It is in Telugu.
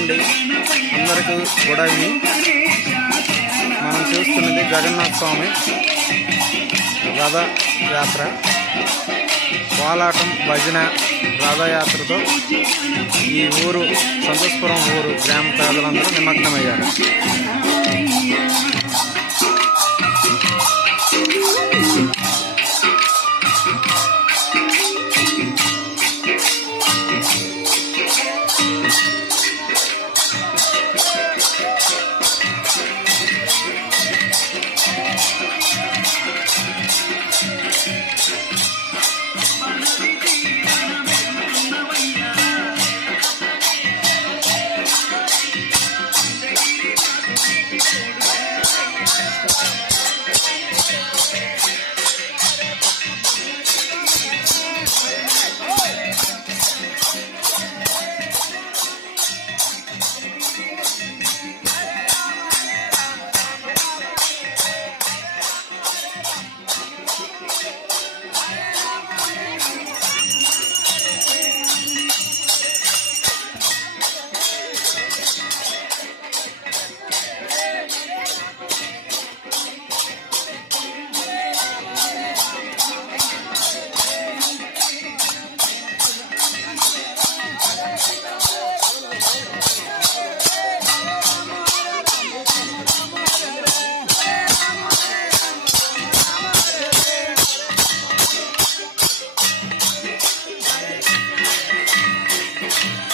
అండి, అందరికీ గుడ్ ఈవినింగ్. మనం చూస్తున్నది జగన్నాథ స్వామి రథయాత్ర, కోలాటం, భజన, రథయాత్రతో ఈ ఊరు సంతోషపురం ఊరు గ్రామ ప్రజలందరూ నిమగ్నమయ్యారు.